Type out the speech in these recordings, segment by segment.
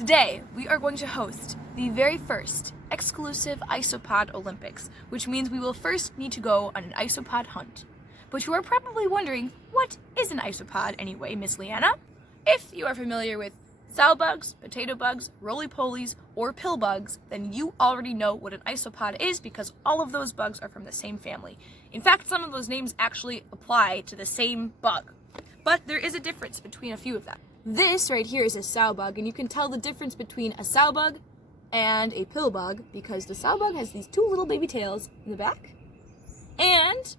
Today, we are going to host the very first exclusive Isopod Olympics, which means we will first need to go on an isopod hunt. But you are probably wondering, what is an isopod anyway, Miss Leanna? If you are familiar with sow bugs, potato bugs, roly-polies, or pill bugs, then you already know what an isopod is because all of those bugs are from the same family. In fact, some of those names actually apply to the same bug. But there is a difference between a few of them. This right here is a sow bug, and you can tell the difference between a sow bug and a pill bug because the sow bug has these two little baby tails in the back, and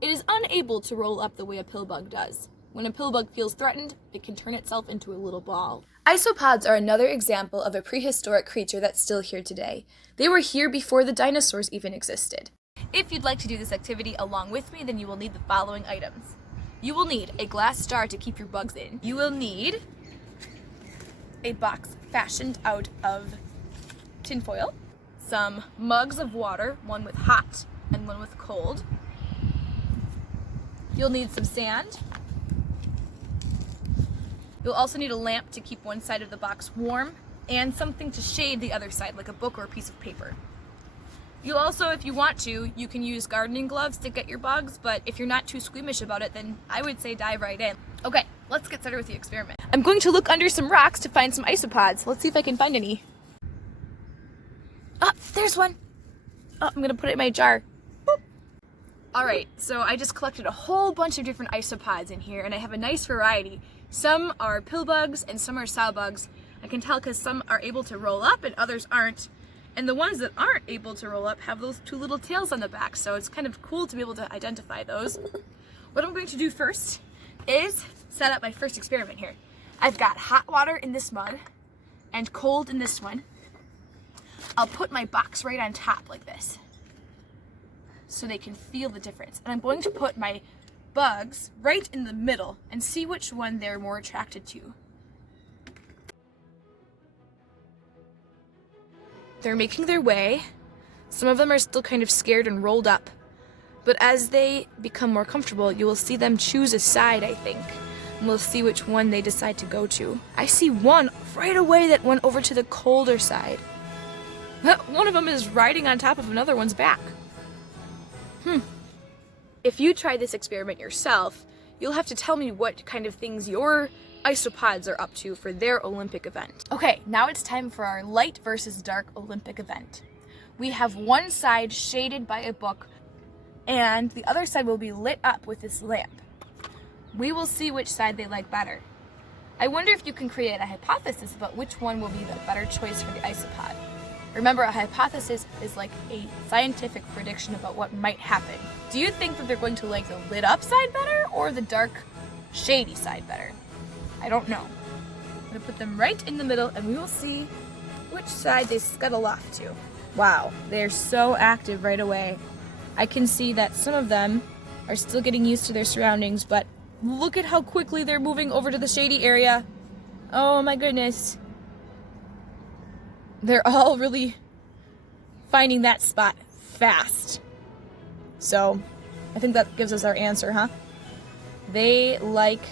it is unable to roll up the way a pill bug does. When a pill bug feels threatened, it can turn itself into a little ball. Isopods are another example of a prehistoric creature that's still here today. They were here before the dinosaurs even existed. If you'd like to do this activity along with me, then you will need the following items. You will need a glass jar to keep your bugs in. You will need a box fashioned out of tinfoil, some mugs of water, one with hot and one with cold. You'll need some sand. You'll also need a lamp to keep one side of the box warm and something to shade the other side, like a book or a piece of paper. You'll also, if you want to, you can use gardening gloves to get your bugs, but if you're not too squeamish about it, then I would say dive right in. Okay, let's get started with the experiment. I'm going to look under some rocks to find some isopods. Let's see if I can find any. Oh, there's one. Oh, I'm gonna put it in my jar. Boop. All right, so I just collected a whole bunch of different isopods in here, and I have a nice variety. Some are pill bugs and some are sow bugs. I can tell because some are able to roll up and others aren't. And the ones that aren't able to roll up have those two little tails on the back, so it's kind of cool to be able to identify those. What I'm going to do first is set up my first experiment here. I've got hot water in this mug and cold in this one. I'll put my box right on top like this so they can feel the difference. And I'm going to put my bugs right in the middle and see which one they're more attracted to. They're making their way. Some of them are still kind of scared and rolled up. But as they become more comfortable, you will see them choose a side, I think. And we'll see which one they decide to go to. I see one right away that went over to the colder side. One of them is riding on top of another one's back. If you try this experiment yourself, you'll have to tell me what kind of things your isopods are up to for their Olympic event. Okay, now it's time for our light versus dark Olympic event. We have one side shaded by a book, and the other side will be lit up with this lamp. We will see which side they like better. I wonder if you can create a hypothesis about which one will be the better choice for the isopod. Remember, a hypothesis is like a scientific prediction about what might happen. Do you think that they're going to like the lit up side better or the dark, shady side better? I don't know. I'm gonna put them right in the middle and we will see which side they scuttle off to. Wow, they're so active right away. I can see that some of them are still getting used to their surroundings, but look at how quickly they're moving over to the shady area. Oh my goodness. They're all really finding that spot fast. So, I think that gives us our answer, huh? They like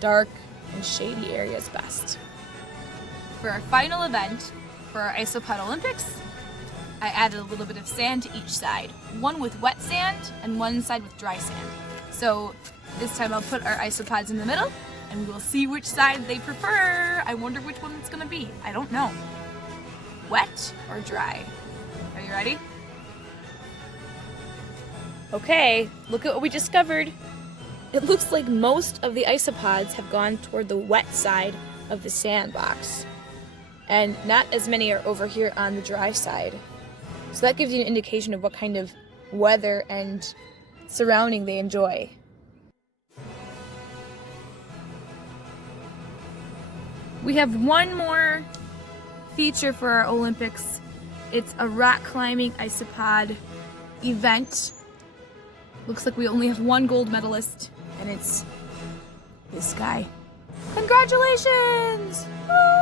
dark and shady areas best. For our final event, for our Isopod Olympics, I added a little bit of sand to each side. One with wet sand and one side with dry sand. So, this time I'll put our isopods in the middle and we'll see which side they prefer. I wonder which one it's gonna be. I don't know. Wet or dry? Are you ready? Okay, look at what we discovered. It looks like most of the isopods have gone toward the wet side of the sandbox, and not as many are over here on the dry side. So that gives you an indication of what kind of weather and surrounding they enjoy. We have one more feature for our Olympics. It's a rock climbing isopod event. Looks like we only have one gold medalist, and it's this guy. Congratulations! Woo!